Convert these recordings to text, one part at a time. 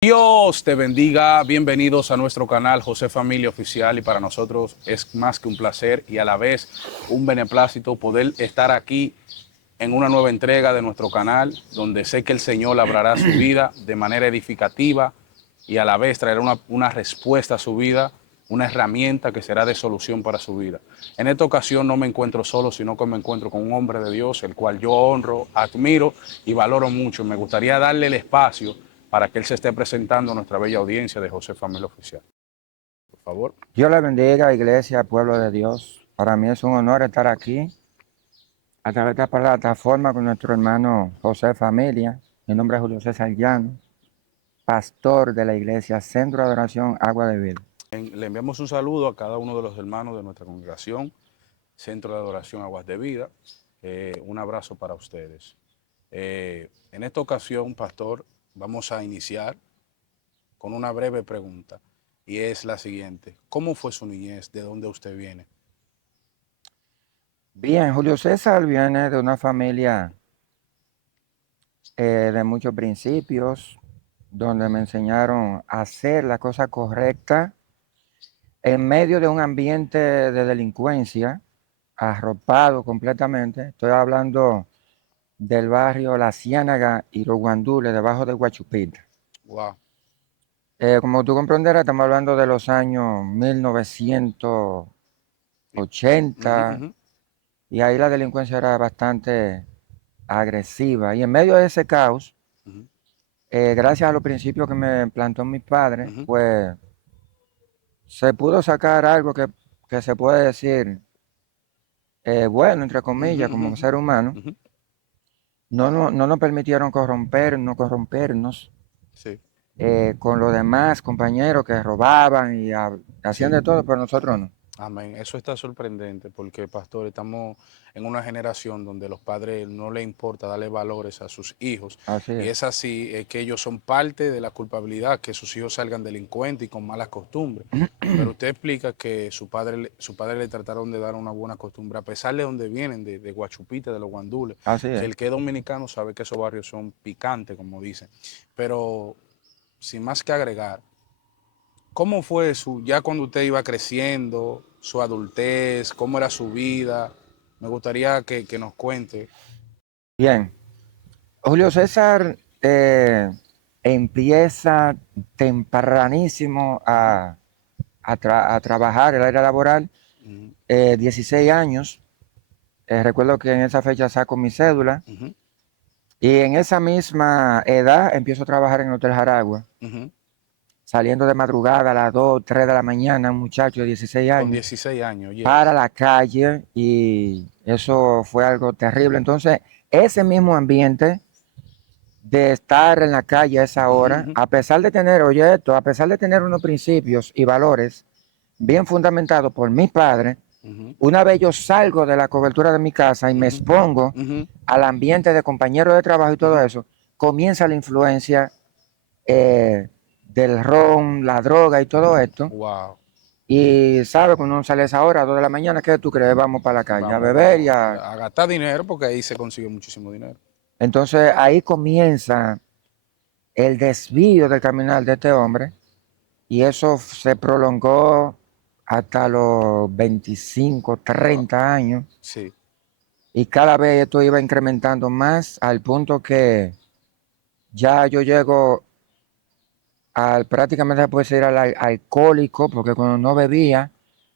Dios te bendiga, bienvenidos a nuestro canal José Familia Oficial y para nosotros es más que un placer y a la vez un beneplácito poder estar aquí en una nueva entrega de nuestro canal donde sé que el Señor labrará su vida de manera edificativa y a la vez traerá una respuesta a su vida, una herramienta que será de solución para su vida. En esta ocasión no me encuentro solo, sino que me encuentro con un hombre de Dios, el cual yo honro, admiro y valoro mucho. Me gustaría darle el espacio para que él se esté presentando a nuestra bella audiencia de José Familia Oficial. Por favor. Dios le bendiga, iglesia, pueblo de Dios. Para mí es un honor estar aquí a través de esta plataforma con nuestro hermano José Familia. Mi nombre es Julio César Llano, pastor de la iglesia Centro de Adoración Agua de Vida. Le enviamos un saludo a cada uno de los hermanos de nuestra congregación, Centro de Adoración Aguas de Vida. Un abrazo para ustedes. En esta ocasión, pastor, vamos a iniciar con una breve pregunta y es la siguiente. ¿Cómo fue su niñez? ¿De dónde usted viene? Bien, Julio César viene de una familia de muchos principios, donde me enseñaron a hacer la cosa correcta en medio de un ambiente de delincuencia, arropado completamente. Estoy hablando del barrio La Ciénaga y Los Guandules, debajo de Guachupita. Wow. Como tú comprenderás, estamos hablando de los años 1980, y ahí la delincuencia era bastante agresiva. Y en medio de ese caos, gracias a los principios que me plantó mis padres, pues se pudo sacar algo que se puede decir bueno, entre comillas, como ser humano. No nos permitieron corrompernos Sí. con los demás compañeros que robaban y hacían de todo, pero nosotros no. Amén. Eso está sorprendente porque, pastor, estamos en una generación donde los padres no les importa darle valores a sus hijos. Así Y es. es así, es que ellos son parte de la culpabilidad, que sus hijos salgan delincuentes y con malas costumbres. Pero usted explica que su padre le trataron de dar una buena costumbre, a pesar de donde vienen, de Guachupita, de los Guandules. Así Que es. el que es dominicano sabe que esos barrios son picantes, como dicen. Pero, sin más que agregar, ¿cómo fue ya cuando usted iba creciendo, su adultez, cómo era su vida? Me gustaría que nos cuente. Bien. Julio César empieza tempranísimo a trabajar el área laboral, 16 años. Recuerdo que en esa fecha saco mi cédula y en esa misma edad empiezo a trabajar en el Hotel Jaragua, saliendo de madrugada a las 2, 3 de la mañana, un muchacho de 16 Con años, 16 años, para yes. la calle, y eso fue algo terrible. Entonces, ese mismo ambiente de estar en la calle a esa hora, a pesar de tener, oye esto, a pesar de tener unos principios y valores bien fundamentados por mis padres, una vez yo salgo de la cobertura de mi casa y me expongo al ambiente de compañeros de trabajo y todo eso, comienza la influencia del ron, la droga y todo esto. Wow. Y sabe, cuando uno sale a esa hora, 2 de la mañana, ¿qué tú crees? Vamos para la calle a beber y a... A gastar dinero porque ahí se consigue muchísimo dinero. Entonces ahí comienza el desvío del caminar de este hombre, y eso se prolongó hasta los 25, Wow. 30 años, Sí. y cada vez esto iba incrementando más al punto que ya yo llego al prácticamente se puede decir al alcohólico, porque cuando no bebía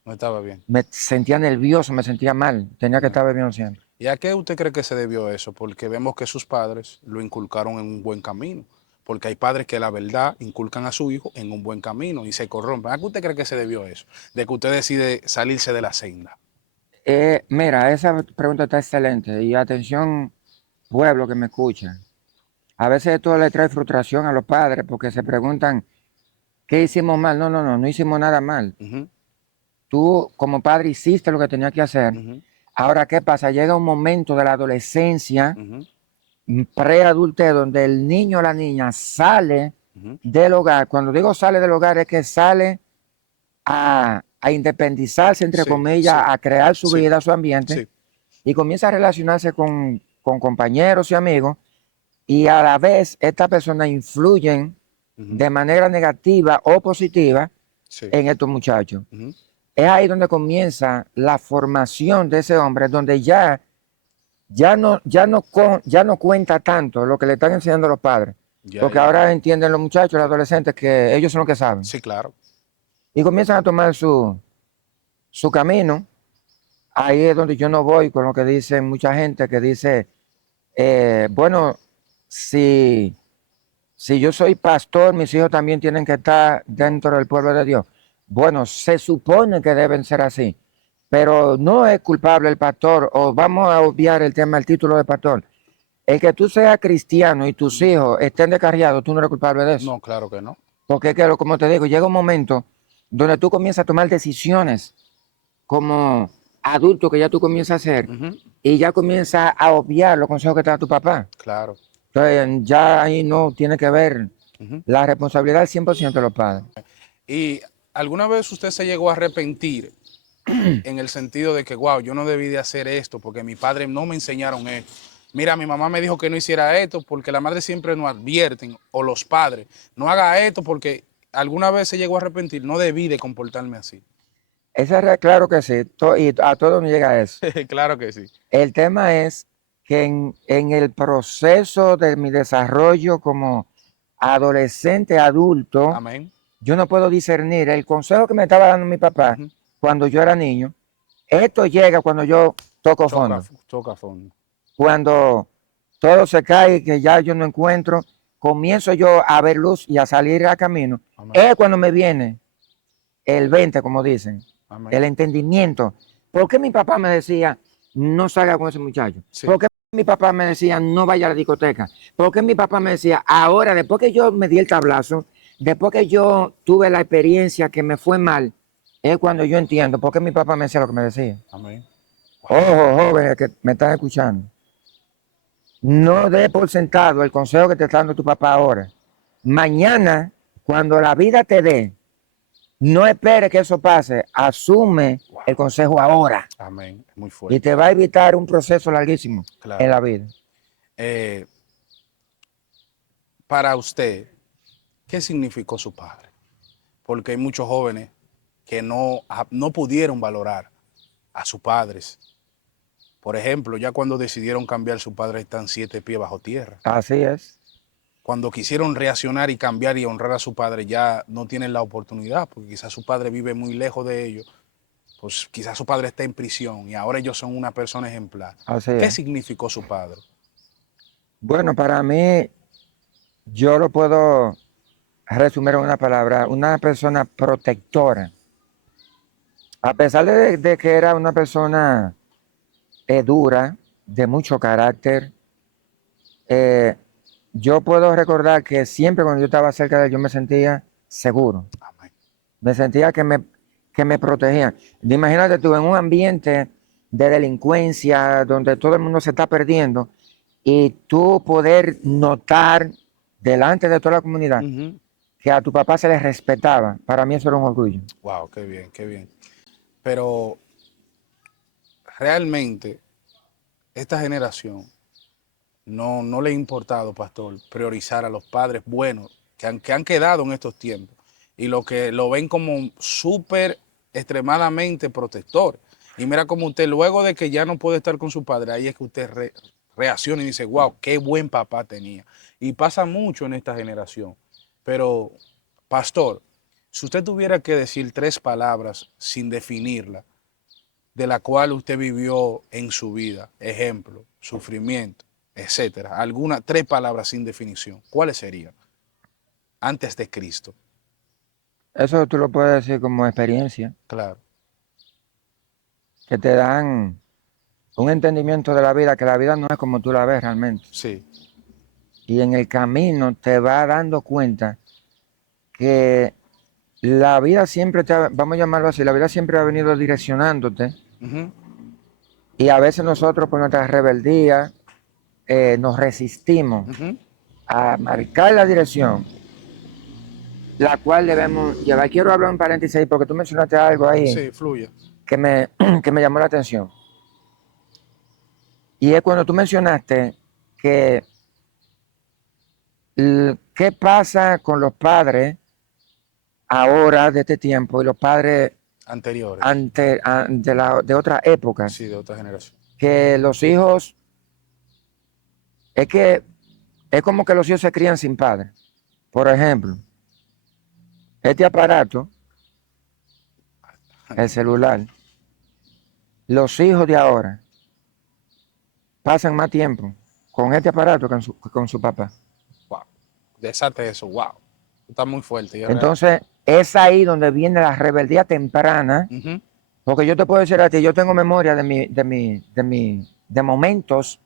No estaba bien. me sentía nervioso, me sentía mal, tenía que estar bebiendo siempre. ¿Y a qué usted cree que se debió eso? Porque vemos que sus padres lo inculcaron en un buen camino. Porque hay padres que la verdad inculcan a su hijo en un buen camino y se corrompen. ¿A qué usted cree que se debió eso? De que usted decide salirse de la senda. Mira, esa pregunta está excelente, y atención, pueblo que me escucha. A veces esto le trae frustración a los padres porque se preguntan, ¿qué hicimos mal? No hicimos nada mal. Tú como padre hiciste lo que tenías que hacer. Ahora, ¿qué pasa? Llega un momento de la adolescencia, preadultez, donde el niño o la niña sale del hogar. Cuando digo sale del hogar es que sale a independizarse, entre Sí, comillas, sí, a crear su sí, vida, su ambiente, sí. y comienza a relacionarse con compañeros y amigos, y a la vez estas personas influyen Ujú. de manera negativa o positiva Sí. en estos muchachos. Ujú. Es ahí donde comienza la formación de ese hombre, donde ya no cuenta tanto lo que le están enseñando los padres, Ya, porque ya. ahora entienden los muchachos, los adolescentes, que ellos son los que saben, Sí, claro. y comienzan a tomar su camino. Ahí es donde yo no voy con lo que dice mucha gente, que dice, bueno, si, si yo soy pastor, mis hijos también tienen que estar dentro del pueblo de Dios. Bueno, se supone que deben ser así, pero no es culpable el pastor, o vamos a obviar el tema, el título de pastor. El que tú seas cristiano y tus hijos estén descarriados, tú no eres culpable de eso. No, claro que no. Porque es que, como te digo, llega un momento donde tú comienzas a tomar decisiones como adulto que ya tú comienzas a hacer Ujú. y ya comienzas a obviar los consejos que te da tu papá. Claro. Entonces, ya ahí no tiene que ver Ujú. la responsabilidad al 100% de los padres. ¿Y alguna vez usted se llegó a arrepentir en el sentido de que, wow, yo no debí de hacer esto porque mis padres no me enseñaron esto? Mira, mi mamá me dijo que no hiciera esto porque la madre siempre nos advierten, o los padres, no haga esto porque alguna vez se llegó a arrepentir, no debí de comportarme así. Claro que sí, y a todos nos llega eso. Claro que sí. El tema es que en el proceso de mi desarrollo como adolescente, adulto, Amén. yo no puedo discernir el consejo que me estaba dando mi papá Ujú. cuando yo era niño. Esto llega cuando yo toco Choca, fondo, choca fondo. cuando todo se cae, que ya yo no encuentro, comienzo yo a ver luz y a salir a camino. Amén. Es cuando me viene el 20, como dicen, Amén. el entendimiento. ¿Por qué mi papá me decía, no salga con ese muchacho? Sí. ¿Por qué mi papá me decía, no vaya a la discoteca? ¿Por qué mi papá me decía, ahora, después que yo me di el tablazo, después que yo tuve la experiencia que me fue mal, es cuando yo entiendo por qué mi papá me decía lo que me decía? Amén. Ojo, jóvenes que me están escuchando. No dé por sentado el consejo que te está dando tu papá ahora. Mañana, cuando la vida te dé, no espere que eso pase. Asume el consejo ahora Amén. Es muy y fuerte. te va a evitar un proceso larguísimo en Claro. la vida. Eh, para usted, ¿qué significó su padre? Porque hay muchos jóvenes que no pudieron valorar a sus padres. Por ejemplo, ya cuando decidieron cambiar, su padre están 7 pies bajo tierra. Así es. Cuando quisieron reaccionar y cambiar y honrar a su padre, ya no tienen la oportunidad, porque quizás su padre vive muy lejos de ellos, pues quizás su padre está en prisión y ahora ellos son una persona ejemplar. Así ¿Qué es. significó su padre? Bueno, para mí, yo lo puedo resumir en una palabra, una persona protectora. A pesar de que era una persona dura, de mucho carácter, eh, yo puedo recordar que siempre cuando yo estaba cerca de él, yo me sentía seguro. Amén. Me sentía que me protegían. Imagínate tú en un ambiente de delincuencia donde todo el mundo se está perdiendo y tú poder notar delante de toda la comunidad Ujú. que a tu papá se le respetaba. Para mí eso era un orgullo. Wow, qué bien, qué bien. Pero realmente esta generación no le ha importado, pastor, priorizar a los padres buenos que han quedado en estos tiempos y lo que lo ven como súper extremadamente protector. Y mira como usted, luego de que ya no puede estar con su padre, ahí es que usted reacciona y dice, wow, qué buen papá tenía. Y pasa mucho en esta generación. Pero, pastor, si usted tuviera que decir 3 palabras sin definirla, de la cual usted vivió en su vida, ejemplo, sufrimiento, etcétera, 3 palabras sin definición, ¿cuáles serían? Antes de Cristo, Eso tú lo puedes decir como experiencia, claro, que te dan un entendimiento de la vida, que la vida no es como tú la ves realmente. sí, Y en el camino te vas dando cuenta que la vida siempre vamos a llamarlo así, la vida siempre ha venido direccionándote ujú, y a veces nosotros por nuestra rebeldía nos resistimos ujú, a marcar la dirección la cual debemos llevar. Quiero hablar en paréntesis ahí porque tú mencionaste algo ahí sí, fluye, que me llamó la atención. Y es cuando tú mencionaste que ¿Qué pasa con los padres ahora de este tiempo y los padres Anteriores. de otras épocas? Sí, de otra generación. Que los hijos, es que es como que los hijos se crían sin padre. Por ejemplo, este aparato, el celular, los hijos de ahora pasan más tiempo con este aparato que con su papá. Wow. Desate eso, wow. Está muy fuerte. Y es real. Entonces, es ahí donde viene la rebeldía temprana, Ujú. porque yo te puedo decir a ti, yo tengo memoria de momentos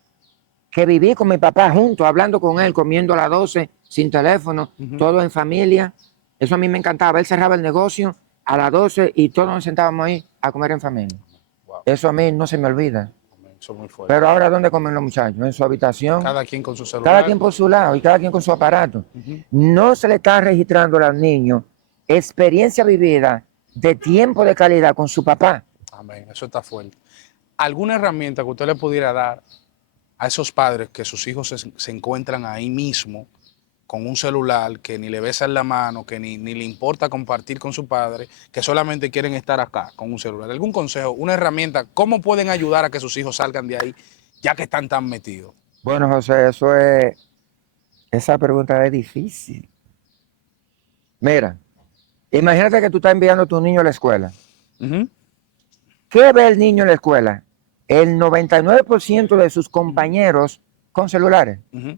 que viví con mi papá juntos, hablando con él, comiendo a las 12, sin teléfono, Ujú. todo en familia. Eso a mí me encantaba. Él cerraba el negocio a las 12 y todos nos sentábamos ahí a comer en familia. Wow. Eso a mí no se me olvida. Eso es muy fuerte. Pero ahora, ¿dónde comen los muchachos? En su habitación. Cada quien con su celular. Cada quien por su lado y cada quien con su aparato. Ujú. No se le está registrando a los niños experiencia vivida de tiempo de calidad con su papá. Amén. Eso está fuerte. ¿Alguna herramienta que usted le pudiera dar a esos padres que sus hijos se encuentran ahí mismo con un celular, que ni le besan la mano, que ni le importa compartir con su padre, que solamente quieren estar acá con un celular? ¿Algún consejo, una herramienta? ¿Cómo pueden ayudar a que sus hijos salgan de ahí ya que están tan metidos? Bueno, José, esa pregunta es difícil. Mira, imagínate que tú estás enviando a tu niño a la escuela. Ujú. ¿Qué ve el niño en la escuela? El 99% de sus compañeros con celulares. Ujú.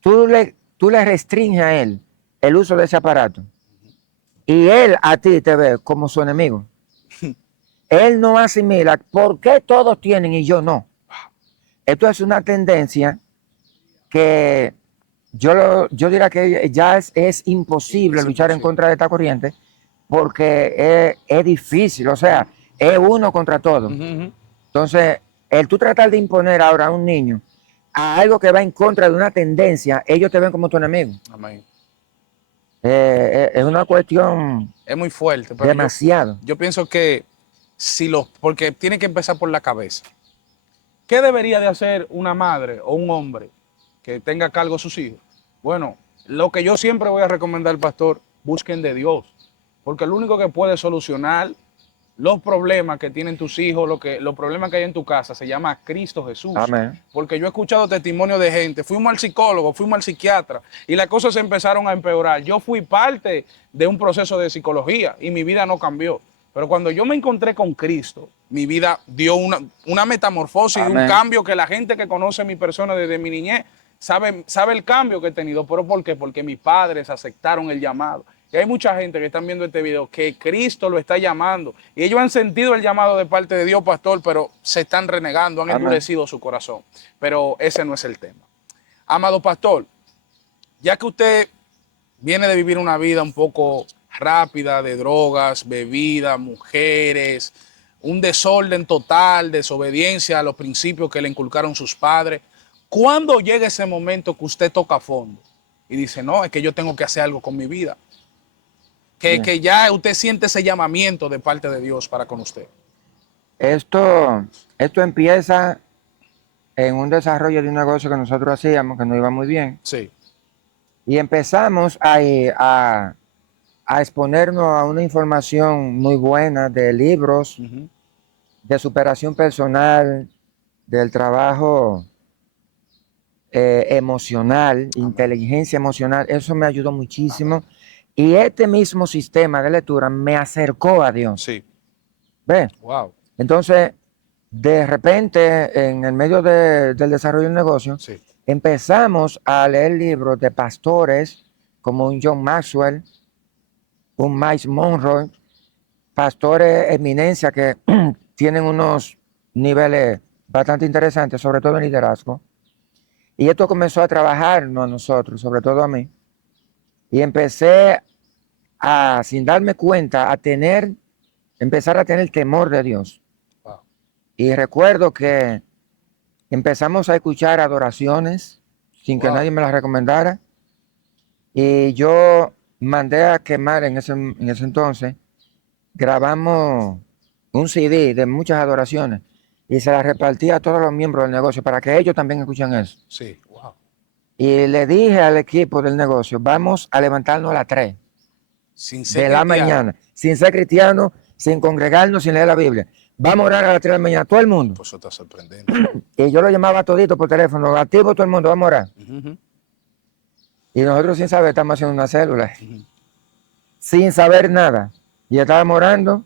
Tú le restringes a él el uso de ese aparato y él a ti te ve como su enemigo. Él no asimila por qué todos tienen y yo no. Esto es una tendencia que yo diría que ya es imposible Es luchar en imposible. contra de esta corriente porque es difícil, o sea, es uno contra todo. Ujú, ujú. Entonces, el tú tratar de imponer ahora a un niño a algo que va en contra de una tendencia, ellos te ven como tu enemigo. Amén. Es una cuestión Es muy fuerte, pero demasiado. yo pienso que porque tiene que empezar por la cabeza. ¿Qué debería de hacer una madre o un hombre que tenga a cargo a sus hijos? Bueno, lo que yo siempre voy a recomendar, pastor, busquen de Dios, porque lo único que puede solucionar los problemas que tienen tus hijos, los problemas que hay en tu casa, se llama Cristo Jesús. Amén. Porque yo he escuchado testimonios de gente, fuimos al psicólogo, fuimos al psiquiatra y las cosas se empezaron a empeorar. Yo fui parte de un proceso de psicología y mi vida no cambió. Pero cuando yo me encontré con Cristo, mi vida dio una metamorfosis, un Amén. cambio que la gente que conoce mi persona desde mi niñez sabe el cambio que he tenido. ¿Pero por qué? Porque mis padres aceptaron el llamado. Y hay mucha gente que están viendo este video que Cristo lo está llamando. Y ellos han sentido el llamado de parte de Dios, pastor, pero se están renegando, han Amén. endurecido su corazón. Pero ese no es el tema. Amado pastor, ya que usted viene de vivir una vida un poco rápida de drogas, bebidas, mujeres, un desorden total, desobediencia a los principios que le inculcaron sus padres, ¿cuándo llega ese momento que usted toca fondo y dice, no, es que yo tengo que hacer algo con mi vida? Bien. Que ya usted siente ese llamamiento de parte de Dios para con usted. Esto empieza en un desarrollo de un negocio que nosotros hacíamos, que nos iba muy bien, Sí. y empezamos a exponernos a una información muy buena de libros, Ujú. de superación personal, del trabajo emocional, inteligencia emocional. Eso me ayudó muchísimo. Y este mismo sistema de lectura me acercó a Dios. Sí. ¿Ve? Wow. Entonces, de repente, en el medio del desarrollo del negocio, Sí. empezamos a leer libros de pastores como un John Maxwell, un Miles Monroe, pastores eminencia que tienen unos niveles bastante interesantes, sobre todo en liderazgo. Y esto comenzó a trabajarnos a nosotros, sobre todo a mí. Y empecé sin darme cuenta, empezar a tener temor de Dios. Wow. Y recuerdo que empezamos a escuchar adoraciones sin que Wow. nadie me las recomendara. Y yo mandé a quemar en ese entonces, grabamos un CD de muchas adoraciones y se las repartí a todos los miembros del negocio para que ellos también escuchen eso. Sí. Wow. Y le dije al equipo del negocio, vamos a levantarnos a las 3 Sin de ser la cristiano. mañana, sin ser cristiano, sin congregarnos, sin leer la Biblia. Vamos a orar a las 3 de la mañana, todo el mundo. Pues eso está sorprendente. Y yo lo llamaba todito por teléfono, activo todo el mundo, vamos a orar. Ujú, Y nosotros sin saber estamos haciendo una célula, ujú. sin saber nada. Y estábamos orando.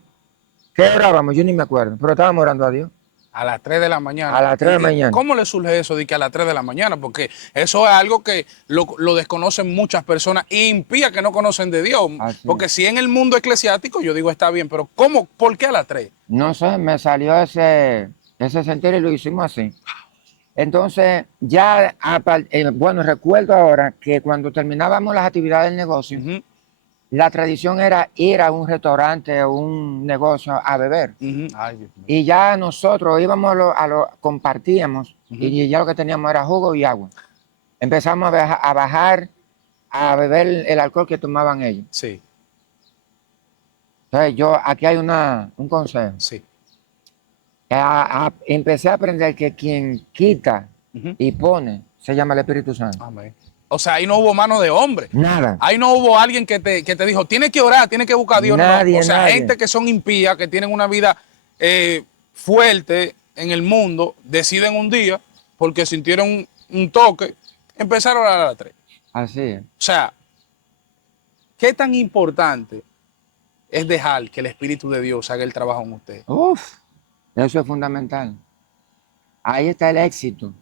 ¿Qué orábamos? Yo ni me acuerdo, pero estábamos orando a Dios. A las 3 de la mañana. A las 3 de la ¿Y mañana. cómo le surge eso de que a las 3 de la mañana? Porque eso es algo que lo desconocen muchas personas y impía que no conocen de Dios. Así Porque es. si en el mundo eclesiástico, yo digo, está bien, pero ¿cómo? ¿Por qué a las 3? No sé, me salió ese sentir y lo hicimos así. Entonces, ya, bueno, recuerdo ahora que cuando terminábamos las actividades del negocio, Ujú, la tradición era ir a un restaurante o un negocio a beber. ujú. Ay, Dios mío. Y ya nosotros íbamos compartíamos Ujú. y ya lo que teníamos era jugo y agua. Empezamos a bajar a beber el alcohol que tomaban ellos. Sí, Entonces, aquí hay un consejo. sí. Empecé a aprender que quien quita Ujú. y pone se llama el Espíritu Santo. Amén. O sea, ahí no hubo mano de hombre. Nada. Ahí no hubo alguien que te dijo, tienes que orar, tienes que buscar a Dios. No, no. Nadie, O sea, nadie. gente que son impías, que tienen una vida fuerte en el mundo, deciden un día, porque sintieron un toque, empezar a orar a las 3. Así es. O sea, ¿qué tan importante es dejar que el Espíritu de Dios haga el trabajo en usted? Uf, eso es fundamental. Ahí está el éxito.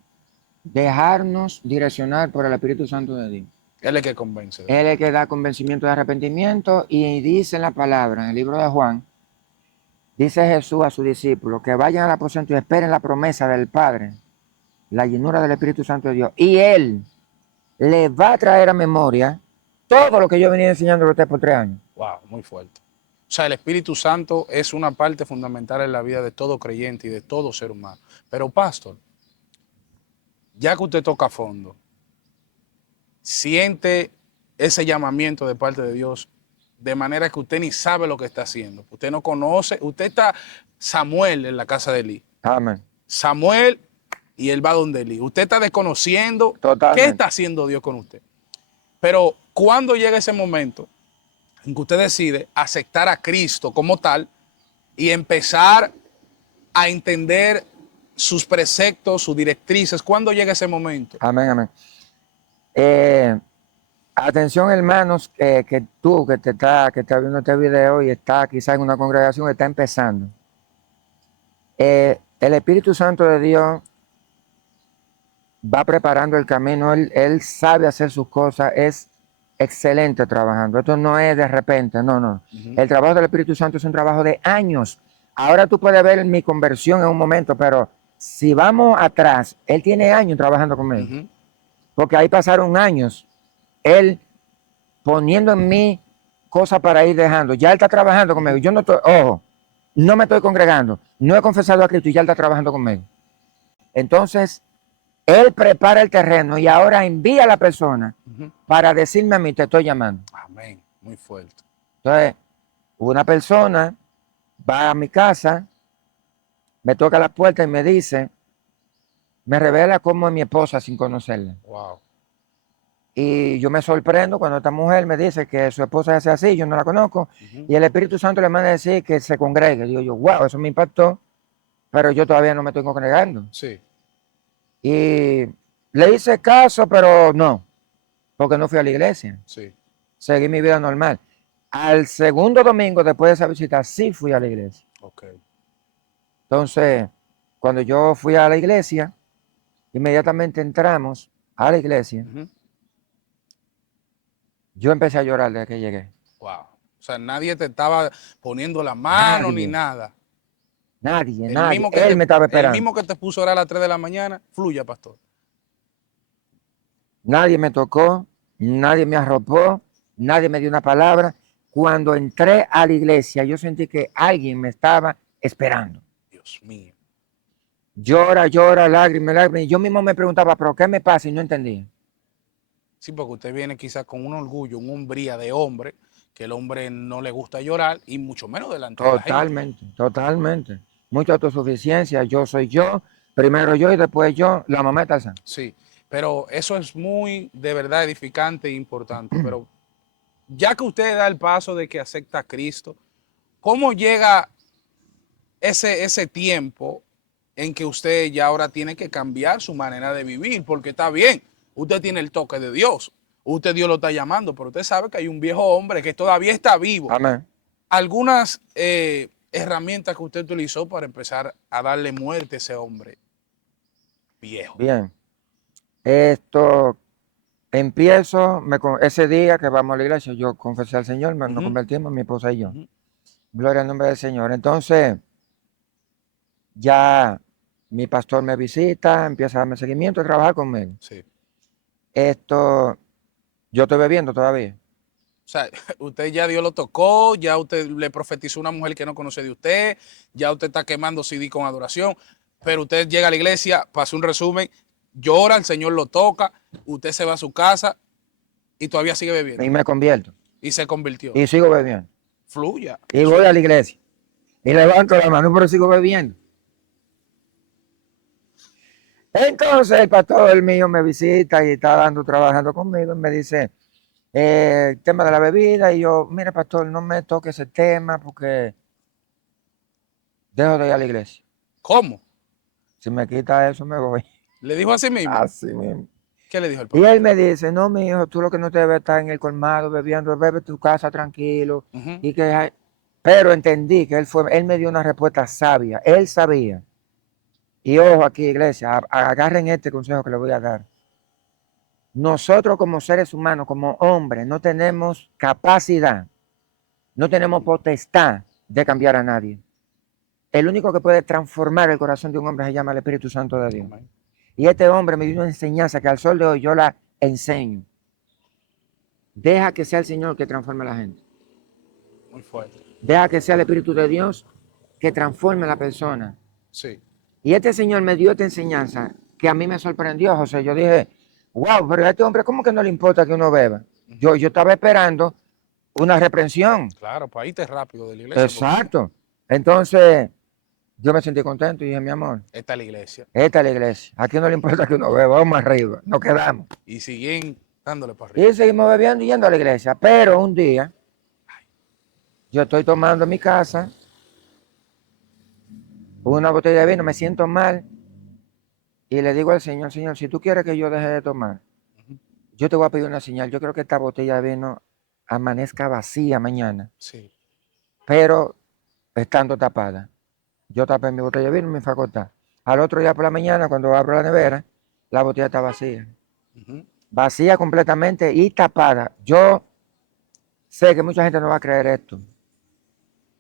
Dejarnos direccionar por el Espíritu Santo de Dios. Él es el que convence. Él es el que da convencimiento de arrepentimiento y dice en la palabra, en el libro de Juan, dice Jesús a sus discípulos que vayan al aposento y esperen la promesa del Padre, la llenura del Espíritu Santo de Dios. Y Él les va a traer a memoria todo lo que yo venía enseñándole a usted por 3 años. Wow, muy fuerte. O sea, el Espíritu Santo es una parte fundamental en la vida de todo creyente y de todo ser humano. Pero, pastor, ya que usted toca a fondo, siente ese llamamiento de parte de Dios de manera que usted ni sabe lo que está haciendo. Usted no conoce, usted está Samuel en la casa de Eli. Amén. Samuel y él va donde Eli. Usted está desconociendo Totalmente. qué está haciendo Dios con usted. Pero cuando llega ese momento en que usted decide aceptar a Cristo como tal y empezar a entender sus preceptos, sus directrices, ¿cuándo llega ese momento? Amén, amén. Atención, hermanos, que tú que está viendo este video y está quizás en una congregación que está empezando. El Espíritu Santo de Dios va preparando el camino, él sabe hacer sus cosas, es excelente trabajando. Esto no es de repente, no, no. El trabajo del Espíritu Santo es un trabajo de años. Ahora tú puedes ver mi conversión en un momento, pero si vamos atrás, él tiene años trabajando conmigo. Ujú. Porque ahí pasaron años. Él poniendo en mí cosas para ir dejando. Ya él está trabajando conmigo. Yo no estoy, ojo, no me estoy congregando. No he confesado a Cristo y ya él está trabajando conmigo. Entonces, él prepara el terreno y ahora envía a la persona Ujú. para decirme a mí, te estoy llamando. Amén. Muy fuerte. Entonces, una persona va a mi casa, me toca la puerta y me dice, me revela cómo es mi esposa sin conocerla. Wow. Y yo me sorprendo cuando esta mujer me dice que su esposa es así, yo no la conozco, y el Espíritu Santo le manda a decir que se congregue. Digo yo, wow, eso me impactó, pero yo todavía no me estoy congregando. Sí. Y le hice caso, pero no, porque no fui a la iglesia. Sí. Seguí mi vida normal. Al segundo domingo después de esa visita, sí fui a la iglesia. Ok. Entonces, cuando yo fui a la iglesia, inmediatamente entramos a la iglesia. Ujú. Yo empecé a llorar desde que llegué. Wow. O sea, nadie te estaba poniendo la mano Nadie. ni nada. Nadie, El nadie. mismo que Él me estaba el esperando. mismo que te puso a orar a las 3 de la mañana, fluya, pastor. Nadie me tocó, nadie me arropó, nadie me dio una palabra. Cuando entré a la iglesia, yo sentí que alguien me estaba esperando. Dios mío. Llora, llora, lágrimas, lágrimas. Y yo mismo me preguntaba, ¿pero qué me pasa? Y no entendía. Sí, porque usted viene quizás con un orgullo, una hombría de hombre, que el hombre no le gusta llorar y mucho menos delante de la gente. Totalmente, totalmente. Mucha autosuficiencia, yo soy yo, primero yo y después yo, la mamá está sana. Sí, Pero eso es muy, de verdad, edificante e importante. Pero ya que usted da el paso de que acepta a Cristo, ¿cómo llega ese tiempo en que usted ya ahora tiene que cambiar su manera de vivir? Porque está bien, usted tiene el toque de Dios, usted Dios lo está llamando, pero usted sabe que hay un viejo hombre que todavía está vivo. Amén. Algunas herramientas que usted utilizó para empezar a darle muerte a ese hombre viejo. Bien. Esto empiezo, ese día que vamos a la iglesia, yo confesé al Señor, nos convertimos, mi esposa y yo. Gloria al nombre del Señor. Entonces, ya mi pastor me visita, empieza a darme seguimiento, a trabajar conmigo. Sí. Esto, yo estoy bebiendo todavía. O sea, usted ya Dios lo tocó, ya usted le profetizó a una mujer que no conoce de usted, ya usted está quemando CD con adoración, pero usted llega a la iglesia, pasa un resumen, llora, el Señor lo toca, usted se va a su casa y todavía sigue bebiendo. Y me convierto. Y se convirtió. Y sigo bebiendo. Fluya. Y voy a la iglesia. Y levanto la mano, pero sigo bebiendo. Entonces el pastor mío me visita y está trabajando conmigo y me dice, el tema de la bebida, y yo, mire pastor, no me toque ese tema porque dejo de ir a la iglesia. ¿Cómo? Si me quita eso, me voy. ¿Le dijo así mismo? Así mismo. ¿Qué le dijo el Y pastor? él me dice, no, mi hijo, tú lo que no te debes estar en el colmado bebiendo, bebe tu casa tranquilo. Y que, pero entendí que él me dio una respuesta sabia. Él sabía. Y ojo aquí, iglesia, agarren este consejo que le voy a dar. Nosotros como seres humanos, como hombres, no tenemos capacidad, no tenemos potestad de cambiar a nadie. El único que puede transformar el corazón de un hombre se llama el Espíritu Santo de Dios. Amén. Y este hombre me dio una enseñanza que al sol de hoy yo la enseño. Deja que sea el Señor que transforme a la gente. Muy fuerte. Deja que sea el Espíritu de Dios que transforme a la persona. Sí. Y este Señor me dio esta enseñanza que a mí me sorprendió, José. Yo dije, wow, pero a este hombre, ¿cómo que no le importa que uno beba? Yo estaba esperando una reprensión. Claro, para irte rápido de la iglesia. Exacto. Entonces, yo me sentí contento y dije, mi amor, esta es la iglesia. Esta es la iglesia. Aquí no le importa que uno beba, vamos arriba, nos quedamos. Y siguen dándole para arriba. Y seguimos bebiendo y yendo a la iglesia. Pero un día, yo estoy tomando en mi casa una botella de vino, me siento mal y le digo al Señor, Señor, si tú quieres que yo deje de tomar, yo te voy a pedir una señal. Yo creo que esta botella de vino amanezca vacía mañana. Sí. Pero estando tapada. Yo tapé mi botella de vino y me fue a acostar. Al otro día por la mañana, cuando abro la nevera, la botella está vacía. Vacía completamente y tapada. Yo sé que mucha gente no va a creer esto.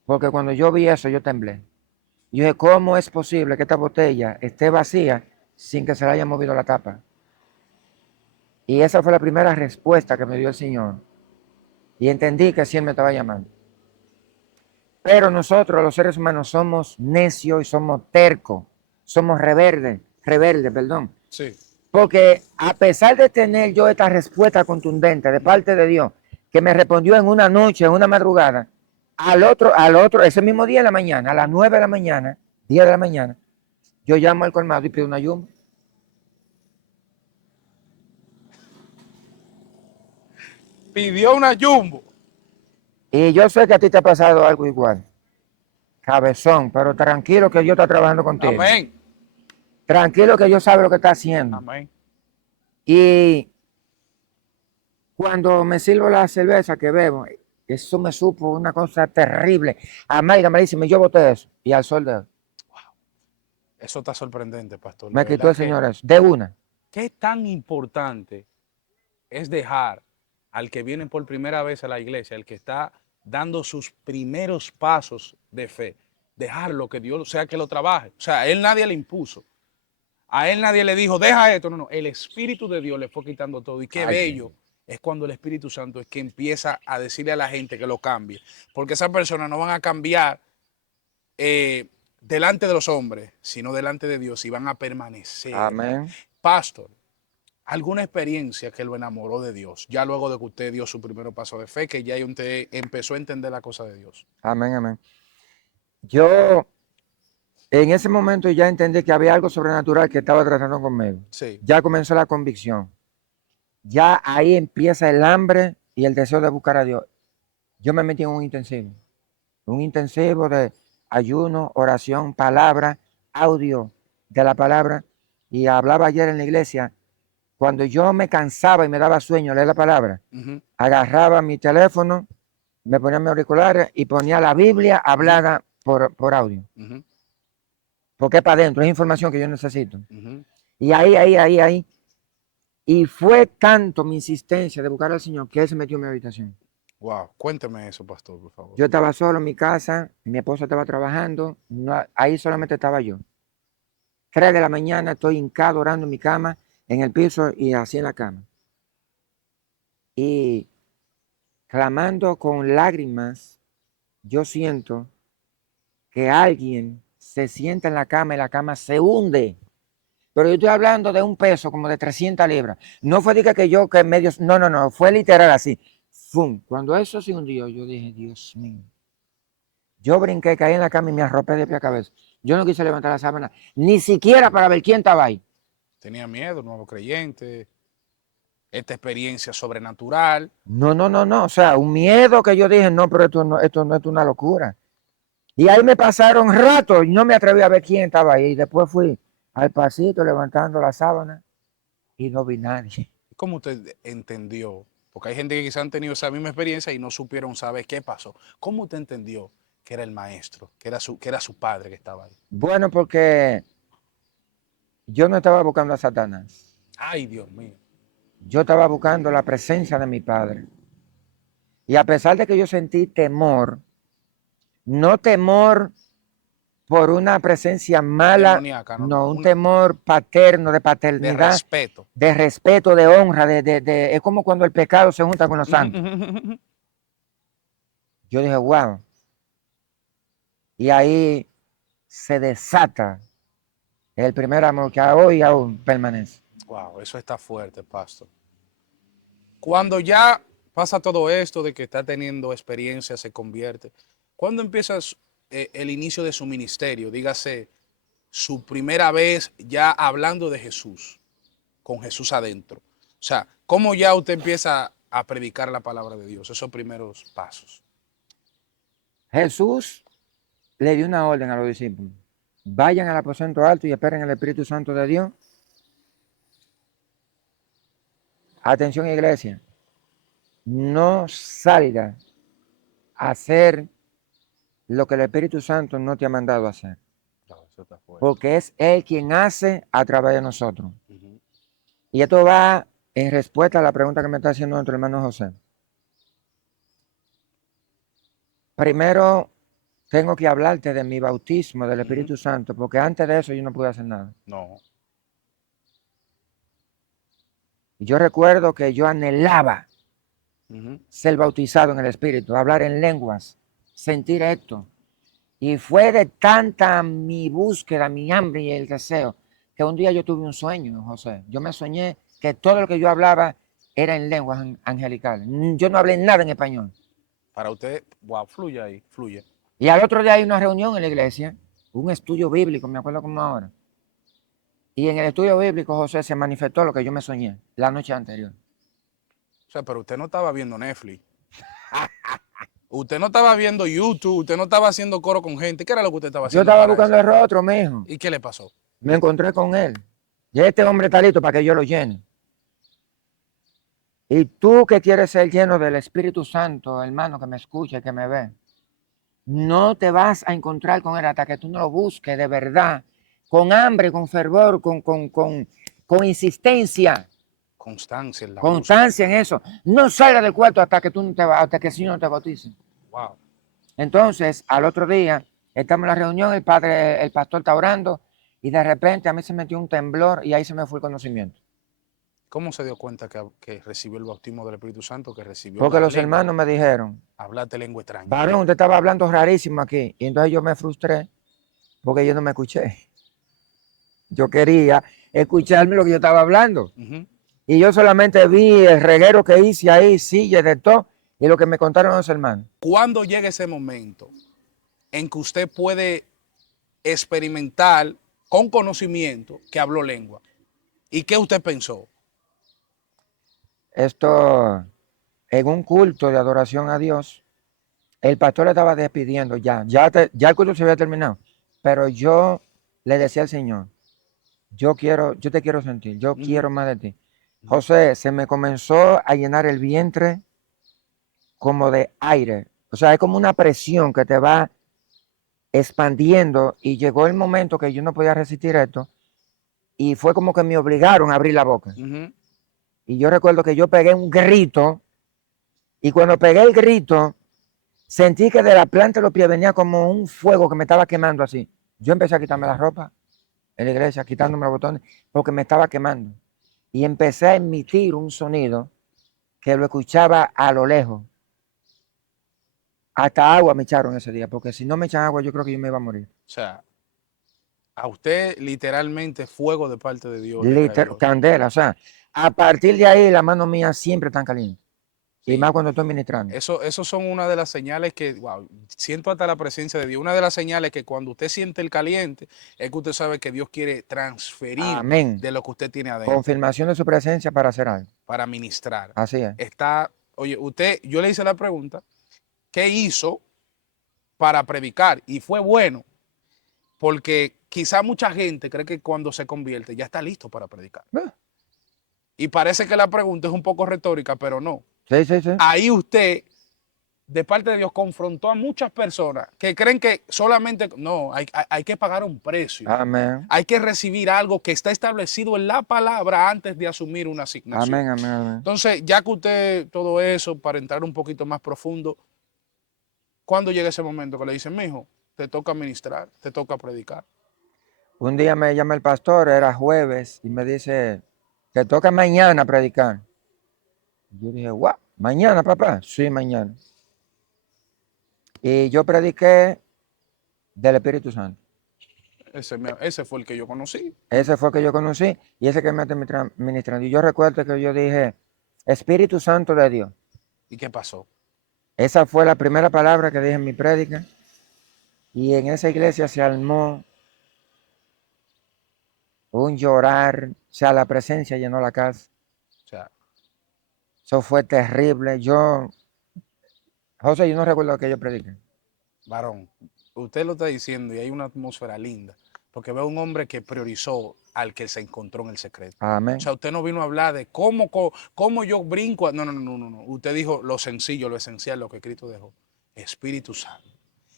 Porque cuando yo vi eso, yo temblé. Yo dije, ¿cómo es posible que esta botella esté vacía sin que se le haya movido la tapa? Y esa fue la primera respuesta que me dio el Señor. Y entendí que así Él me estaba llamando. Pero nosotros, los seres humanos, somos necios y somos tercos. Somos rebeldes, perdón. Sí. Porque a pesar de tener yo esta respuesta contundente de parte de Dios, que me respondió en una noche, en una madrugada, al otro, ese mismo día de la mañana, a las 9 de la mañana, 10 de la mañana, yo llamo al colmado y pido una Jumbo. Pidió una Jumbo. Y yo sé que a ti te ha pasado algo igual. Cabezón, pero tranquilo que Dios está trabajando contigo. Amén. Tranquilo que Dios sabe lo que está haciendo. Amén. Y cuando me sirvo la cerveza que bebo, eso me supo una cosa terrible. Amarga, malísima, y yo boté eso. Y al sol de hoy. Wow. Eso está sorprendente, pastor. Me quitó el Señor eso, de una. ¿Qué tan importante es dejar al que viene por primera vez a la iglesia, el que está dando sus primeros pasos de fe, dejarlo que Dios sea que lo trabaje? O sea, a él nadie le impuso. A él nadie le dijo, deja esto. No, no. El Espíritu de Dios le fue quitando todo. Y qué bello es cuando el Espíritu Santo es que empieza a decirle a la gente que lo cambie. Porque esas personas no van a cambiar delante de los hombres, sino delante de Dios y van a permanecer. Amén. Pastor, ¿alguna experiencia que lo enamoró de Dios? Ya luego de que usted dio su primer paso de fe, que ya usted empezó a entender la cosa de Dios. Amén, amén. Yo En ese momento ya entendí que había algo sobrenatural que estaba tratando conmigo. Sí. Ya comenzó la convicción. Ya ahí empieza el hambre y el deseo de buscar a Dios. Yo me metí en un intensivo de ayuno, oración, palabra, audio de la palabra. Y hablaba ayer en la iglesia, cuando yo me cansaba y me daba sueño leer la palabra, Ujú, agarraba mi teléfono, me ponía mis auriculares y ponía la Biblia hablada por audio. ujú, Porque es para adentro, es información que yo necesito. ujú. Y ahí. Y fue tanto mi insistencia de buscar al Señor que Él se metió en mi habitación. Wow, cuénteme eso, pastor, por favor. Yo estaba solo en mi casa, mi esposa estaba trabajando, ahí solamente estaba yo. 3 de la mañana estoy hincado orando en mi cama, en el piso y así en la cama. Y clamando con lágrimas, yo siento que alguien se sienta en la cama y la cama se hunde. Pero yo estoy hablando de un peso como de 300 libras. No fue de que yo que medio, no, fue literal así. ¡Fum! Cuando eso se hundió, yo dije, Dios mío. Yo brinqué, caí en la cama y me arropé de pie a cabeza. Yo no quise levantar la sábana, ni siquiera para ver quién estaba ahí. Tenía miedo, nuevo creyente, esta experiencia sobrenatural. No. O sea, un miedo que yo dije, no, pero esto no es una locura. Y ahí me pasaron rato y no me atreví a ver quién estaba ahí. Y después fui al pasito levantando la sábana y no vi nadie. ¿Cómo usted entendió? Porque hay gente que quizás han tenido esa misma experiencia y no supieron saber qué pasó. ¿Cómo usted entendió que era el maestro, que era su padre que estaba ahí? Bueno, porque yo no estaba buscando a Satanás. Ay, Dios mío. Yo estaba buscando la presencia de mi padre. Y a pesar de que yo sentí temor, no temor por una presencia mala, Demoníaca, no, no. no, un temor paterno, de De paternidad, respeto. de respeto, de honra, es como cuando el pecado se junta con los santos. Yo dije, wow. Y ahí se desata el primer amor que hoy aún permanece. Wow, eso está fuerte, pastor. Cuando ya pasa todo esto de que está teniendo experiencia, se convierte, ¿cuándo empieza el inicio de su ministerio? Dígase, su primera vez ya hablando de Jesús, con Jesús adentro. O sea, ¿cómo ya usted empieza a predicar la palabra de Dios? Esos primeros pasos. Jesús le dio una orden a los discípulos. Vayan al aposento alto y esperen el Espíritu Santo de Dios. Atención, iglesia. No salga a hacer lo que el Espíritu Santo no te ha mandado a hacer. No, eso está fuerte. Porque es Él quien hace a través de nosotros. Ujú. Y esto va en respuesta a la pregunta que me está haciendo nuestro hermano José. Primero, tengo que hablarte de mi bautismo del Espíritu Santo, porque antes de eso yo no pude hacer nada. No. Y yo recuerdo que yo anhelaba Ujú. ser bautizado en el Espíritu, hablar en lenguas, sentir esto. Y fue de tanta mi búsqueda, mi hambre y el deseo, que un día yo tuve un sueño, José. Yo me soñé que todo lo que yo hablaba era en lenguas angelicales. Yo no hablé nada en español. Para usted, wow, fluye ahí, fluye. Y al otro día hay una reunión en la iglesia, un estudio bíblico, me acuerdo como ahora. Y en el estudio bíblico, José, se manifestó lo que yo me soñé la noche anterior. O sea, pero usted no estaba viendo Netflix. Usted no estaba viendo YouTube, usted no estaba haciendo coro con gente. ¿Qué era lo que usted estaba Yo haciendo estaba para buscando eso? el rostro, mijo. ¿Y qué le pasó? Me encontré con él. Y este hombre está listo para que yo lo llene. Y tú que quieres ser lleno del Espíritu Santo, hermano, que me escucha y que me ve, no te vas a encontrar con él hasta que tú no lo busques de verdad, con hambre, con fervor, con insistencia, Constancia en la búsqueda. constancia en eso. No salgas del cuarto hasta que tú no te hasta que el Señor no te bautice. Wow. Entonces, al otro día, estamos en la reunión, el pastor está orando, y de repente a mí se metió un temblor y ahí se me fue el conocimiento. ¿Cómo se dio cuenta que recibió el bautismo del Espíritu Santo, que recibió Porque la los lengua? hermanos me dijeron, Hablate lengua extraña. varón, usted estaba hablando rarísimo aquí. Y entonces yo me frustré porque yo no me escuché. Yo quería escucharme lo que yo estaba hablando. Ujú. Y yo solamente vi el reguero que hice ahí, sillas de todo, y lo que me contaron los hermanos. ¿Cuándo llega ese momento en que usted puede experimental, con conocimiento, que habló lengua. ¿Y qué usted pensó? Esto, en un culto de adoración a Dios, el pastor le estaba despidiendo ya el culto se había terminado, pero yo le decía al Señor, yo te quiero sentir, yo quiero más de ti. José, se me comenzó a llenar el vientre como de aire, o sea, es como una presión que te va expandiendo y llegó el momento que yo no podía resistir esto y fue como que me obligaron a abrir la boca. Y yo recuerdo que yo pegué un grito y cuando pegué el grito sentí que de la planta de los pies venía como un fuego que me estaba quemando así. Yo empecé a quitarme la ropa en la iglesia, quitándome los botones porque me estaba quemando. Y empecé a emitir un sonido que lo escuchaba a lo lejos. Hasta agua me echaron ese día, porque si no me echan agua yo creo que yo me iba a morir. O sea, a usted literalmente fuego de parte de Dios le cayó. Candela, o sea, a partir de ahí la mano mía siempre tan caliente. Sí. Y más cuando estoy ministrando. Eso son una de las señales que, wow, siento hasta la presencia de Dios. Una de las señales que cuando usted siente el caliente, es que usted sabe que Dios quiere transferir Amén. de lo que usted tiene adentro. Confirmación de su presencia para hacer algo. Para ministrar. Así es. Oye, yo le hice la pregunta, ¿qué hizo para predicar? Y fue bueno, porque quizá mucha gente cree que cuando se convierte ya está listo para predicar. Y parece que la pregunta es un poco retórica, pero no. Sí. Ahí usted, de parte de Dios, confrontó a muchas personas que creen que solamente, no, hay que pagar un precio. Amén. Hay que recibir algo que está establecido en la palabra antes de asumir una asignación. Amén. Entonces, ya que usted, todo eso, para entrar un poquito más profundo, ¿cuándo llega ese momento que le dicen, mijo, te toca ministrar, te toca predicar? Un día me llama el pastor, era jueves, y me dice, te toca mañana predicar. Yo dije, ¿what? ¿Mañana, papá? Sí, mañana. Y yo prediqué del Espíritu Santo. Ese fue el que yo conocí. Ese fue el que yo conocí y ese que me está ministrando. Y yo recuerdo que yo dije, Espíritu Santo de Dios. ¿Y qué pasó? Esa fue la primera palabra que dije en mi prédica. Y en esa iglesia se armó un llorar, o sea, la presencia llenó la casa. O sea, eso fue terrible. José, yo no recuerdo lo que yo prediqué. varón, usted lo está diciendo y hay una atmósfera linda, porque veo un hombre que priorizó al que se encontró en el secreto. Amén. O sea, usted no vino a hablar de cómo yo brinco. No. Usted dijo lo sencillo, lo esencial, lo que Cristo dejó. Espíritu Santo.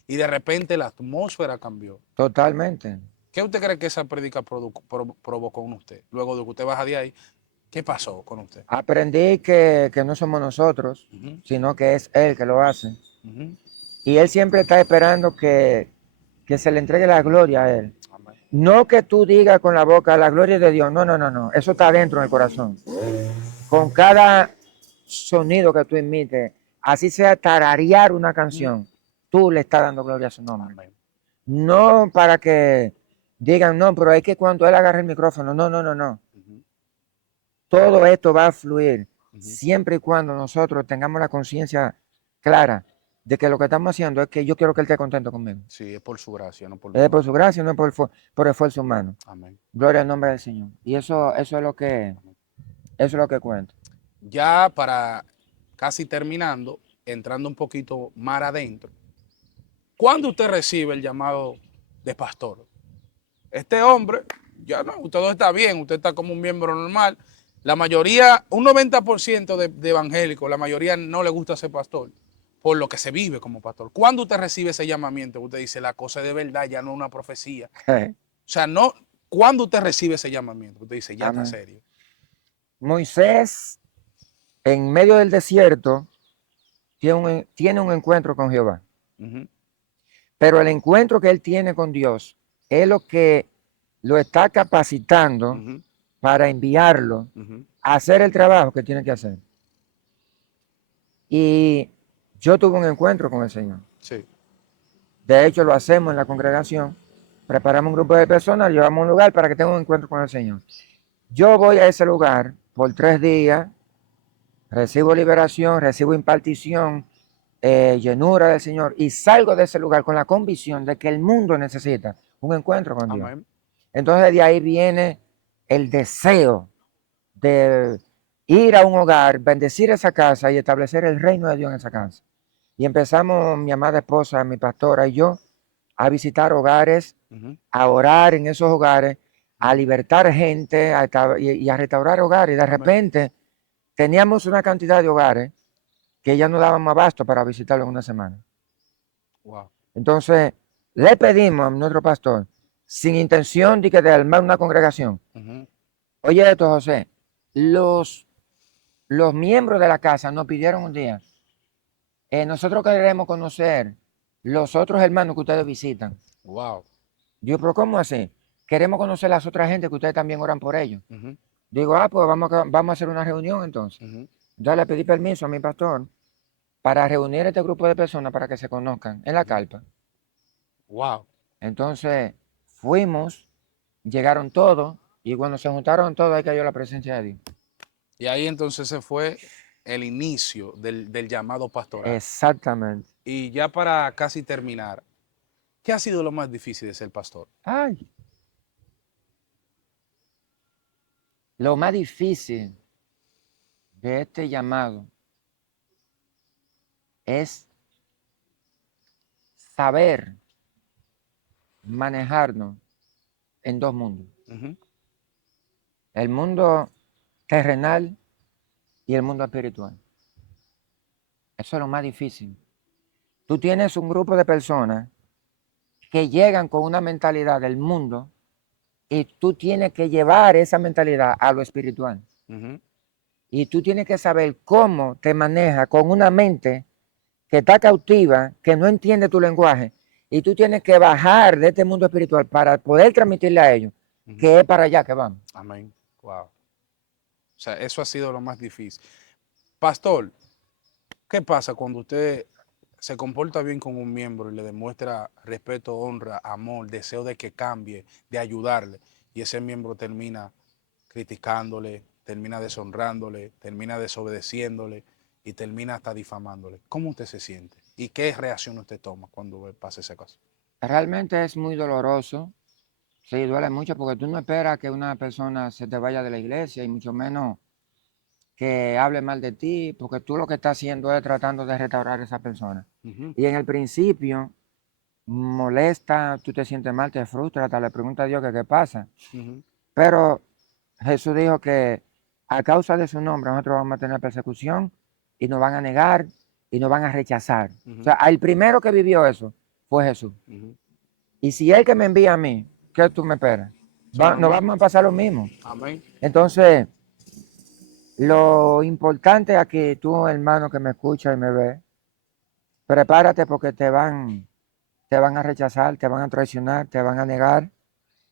Y de repente la atmósfera cambió. Totalmente. ¿Qué usted cree que esa prédica provocó en usted? Luego de que usted baja de ahí, ¿qué pasó con usted? Aprendí que no somos nosotros, sino que es Él que lo hace. Y Él siempre está esperando que se le entregue la gloria a Él. Amén. No que tú digas con la boca la gloria de Dios. No. Eso está dentro del corazón. Con cada sonido que tú emites, así sea tararear una canción, tú le estás dando gloria a su nombre. Amén. No para que digan, no, pero es que cuando Él agarre el micrófono, no. Todo esto va a fluir siempre y cuando nosotros tengamos la conciencia clara de que lo que estamos haciendo es que yo quiero que Él esté contento conmigo. Sí, es por su gracia, no por Es por su gracia, no es por esfuerzo humano. Amén. Gloria al nombre del Señor. Y eso es lo que cuento. Ya para casi terminando, entrando un poquito más adentro, ¿cuándo usted recibe el llamado de pastor? Este hombre, ya no, usted no está bien, usted está como un miembro normal. La mayoría, un 90% de evangélicos, la mayoría no le gusta ser pastor, por lo que se vive como pastor. ¿Cuándo usted recibe ese llamamiento? Usted dice, la cosa es de verdad, ya no es una profecía. O sea, no, ¿cuándo usted recibe ese llamamiento? Usted dice, ya está serio. Moisés, en medio del desierto, tiene un encuentro con Jehová. Pero el encuentro que él tiene con Dios es lo que lo está capacitando para enviarlo a hacer el trabajo que tiene que hacer. Y yo tuve un encuentro con el Señor. Sí. De hecho, lo hacemos en la congregación. Preparamos un grupo de personas, llevamos a un lugar para que tenga un encuentro con el Señor. Yo voy a ese lugar por 3 días, recibo liberación, recibo impartición, llenura del Señor y salgo de ese lugar con la convicción de que el mundo necesita un encuentro con Dios. Amén. Entonces de ahí viene el deseo de ir a un hogar, bendecir esa casa y establecer el reino de Dios en esa casa. Y empezamos mi amada esposa, mi pastora y yo a visitar hogares, a orar en esos hogares, a libertar gente y a restaurar hogares. Y de repente teníamos una cantidad de hogares que ya no dábamos abasto para visitarlo en una semana. Wow. Entonces le pedimos a nuestro pastor, sin intención de que de armar una congregación, oye esto, José, los miembros de la casa nos pidieron un día, nosotros queremos conocer los otros hermanos que ustedes visitan. Wow. Digo, pero ¿cómo así? Queremos conocer las otras gente que ustedes también oran por ellos. Digo, pues vamos a hacer una reunión entonces. Entonces le pedí permiso a mi pastor para reunir este grupo de personas para que se conozcan en la carpa. Wow. Entonces fuimos, llegaron todos y cuando se juntaron todos ahí cayó la presencia de Dios. Y ahí entonces se fue el inicio del llamado pastoral. Exactamente. Y ya para casi terminar, ¿qué ha sido lo más difícil de ser pastor? Ay. Lo más difícil de este llamado es saber manejarnos en dos mundos. El mundo terrenal y el mundo espiritual. Eso es lo más difícil. Tú tienes un grupo de personas que llegan con una mentalidad del mundo y tú tienes que llevar esa mentalidad a lo espiritual. Y tú tienes que saber cómo te manejas con una mente que está cautiva, que no entiende tu lenguaje, y tú tienes que bajar de este mundo espiritual para poder transmitirle a ellos que es para allá que vamos. Amén. Wow. O sea, eso ha sido lo más difícil. Pastor, ¿qué pasa cuando usted se comporta bien con un miembro y le demuestra respeto, honra, amor, deseo de que cambie, de ayudarle, y ese miembro termina criticándole, termina deshonrándole, termina desobedeciéndole y termina hasta difamándole? ¿Cómo usted se siente? ¿Y qué reacción usted toma cuando pasa ese caso? Realmente es muy doloroso. Sí, duele mucho porque tú no esperas que una persona se te vaya de la iglesia y mucho menos que hable mal de ti, porque tú lo que estás haciendo es tratando de restaurar a esa persona. Y en el principio molesta, tú te sientes mal, te frustra, hasta le preguntas a Dios que qué pasa. Pero Jesús dijo que a causa de su nombre nosotros vamos a tener persecución y nos van a negar y nos van a rechazar. O sea, el primero que vivió eso fue Jesús. Y si Él que me envía a mí, ¿qué tú me esperas? Nos vamos a pasar lo mismo. Amén. Entonces, lo importante aquí, tú hermano que me escucha y me ve, prepárate porque te van a rechazar, te van a traicionar, te van a negar,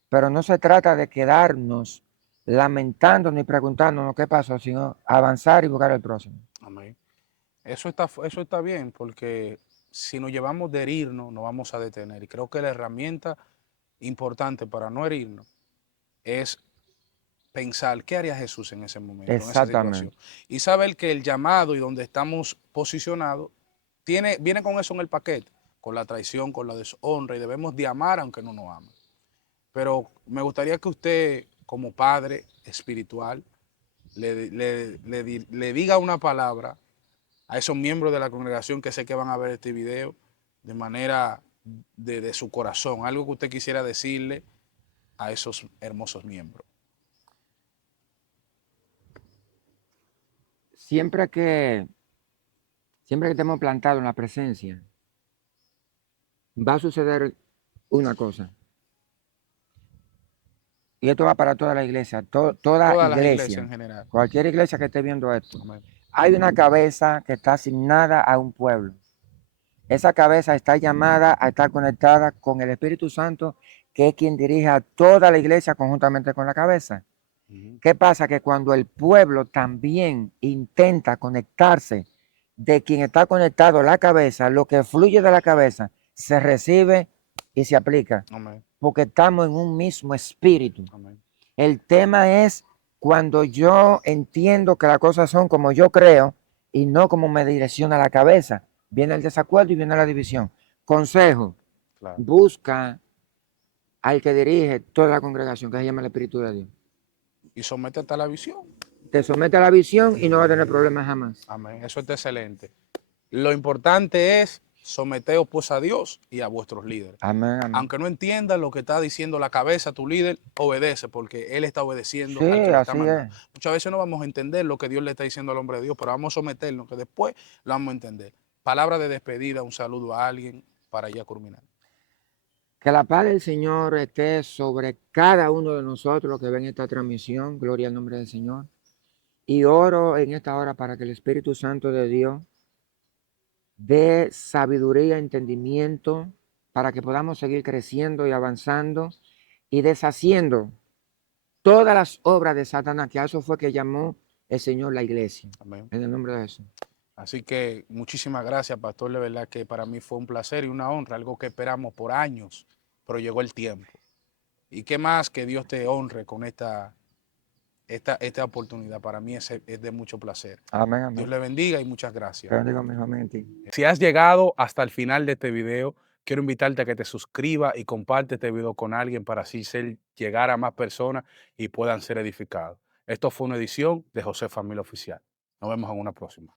pero no se trata de quedarnos lamentándonos y preguntándonos qué pasó, sino avanzar y buscar el próximo. Amén. Eso está bien, porque si nos llevamos de herirnos, nos vamos a detener. Y creo que la herramienta importante para no herirnos es pensar qué haría Jesús en ese momento, en esa situación. Y saber que el llamado y donde estamos posicionados viene con eso en el paquete, con la traición, con la deshonra, y debemos de amar aunque no nos amen. Pero me gustaría que usted, como padre espiritual, le diga una palabra a esos miembros de la congregación que sé que van a ver este video de manera de su corazón, algo que usted quisiera decirle a esos hermosos miembros. Siempre que estemos plantados en la presencia, va a suceder una cosa. Y esto va para toda la iglesia, toda iglesia en general. Cualquier iglesia que esté viendo esto. Amén. Hay una cabeza que está asignada a un pueblo. Esa cabeza está llamada a estar conectada con el Espíritu Santo, que es quien dirige a toda la iglesia conjuntamente con la cabeza. ¿Qué pasa? Que cuando el pueblo también intenta conectarse de quien está conectado a la cabeza, lo que fluye de la cabeza se recibe y se aplica. Amén. Porque estamos en un mismo espíritu. Amén. El tema es cuando yo entiendo que las cosas son como yo creo y no como me direcciona la cabeza. Viene el desacuerdo y viene la división. Consejo, claro. Busca al que dirige toda la congregación, que se llama el Espíritu de Dios. Y sométete a la visión. Te somete a la visión y no va a tener problemas jamás. Amén. Eso está excelente. Lo importante es someteos pues a Dios y a vuestros líderes. Amén, amén. Aunque no entiendas lo que está diciendo la cabeza, tu líder, obedece, porque él está obedeciendo Sí, al que le está así mandando. es. Muchas veces no vamos a entender lo que Dios le está diciendo al hombre de Dios, pero vamos a someternos, que después lo vamos a entender. Palabra de despedida, un saludo a alguien para ya culminar. Que la paz del Señor esté sobre cada uno de nosotros que ven esta transmisión. Gloria al nombre del Señor. Y oro en esta hora para que el Espíritu Santo de Dios dé sabiduría, entendimiento, para que podamos seguir creciendo y avanzando y deshaciendo todas las obras de Satanás, que a eso fue que llamó el Señor la iglesia. Amén. En el nombre de Jesús. Así que muchísimas gracias, pastor. De verdad que para mí fue un placer y una honra, algo que esperamos por años, pero llegó el tiempo. Y qué más que Dios te honre con esta oportunidad. Para mí es de mucho placer. Amén, Dios amén. le bendiga y muchas gracias. Te bendigo, mi hijo, amén en ti. Si has llegado hasta el final de este video, quiero invitarte a que te suscribas y comparte este video con alguien para así llegar a más personas y puedan ser edificados. Esto fue una edición de José Familia Oficial. Nos vemos en una próxima.